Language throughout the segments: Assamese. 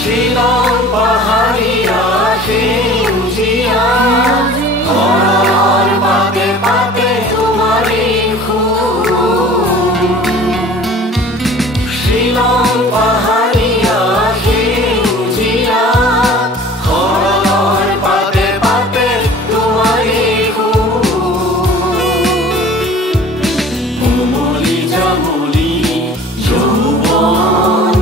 শিলং পাহাড়িয়া সেউজিয়া ঘৰৰ পাতে পাতে তোমাৰে ফুল শিলং পাহাড়িয়া সেউজিয়া ঘৰৰ পাতে পাতে তোমাৰে ফুল কোমলি জামলি যৌৱন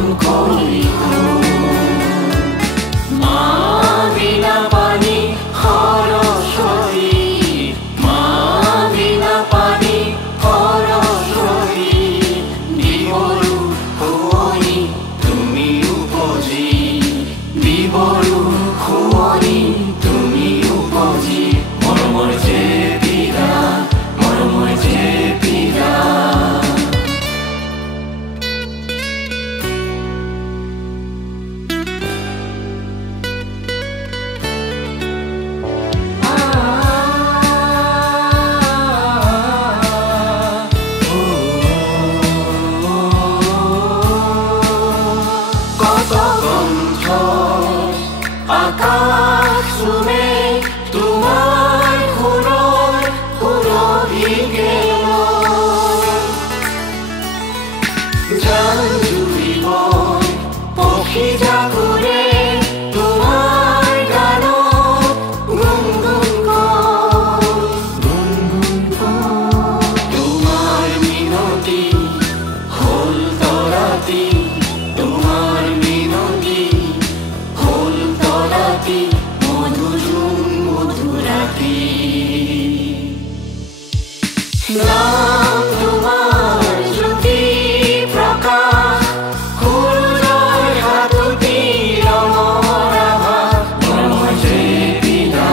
আকাশ চুমে তোমাৰ সুৰৰ সুৰভি গেল জান জুৰিব পক্ষী জাগুৰে তোমাৰ গানত গুণগুণ তোমাৰ মিনতি হ'ল তৰাতি তোমাৰ মিনতি মধুৰাতি নাম তোমাৰ জ্যোতি প্ৰকাশ সূৰ্যৰ হাততি ৰঙৰ আভাস মৰমৰ যে পিতা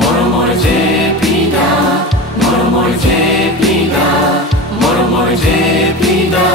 মৰমৰ যে পিতা মৰমৰ যে পিতা মৰমৰ যে পিতা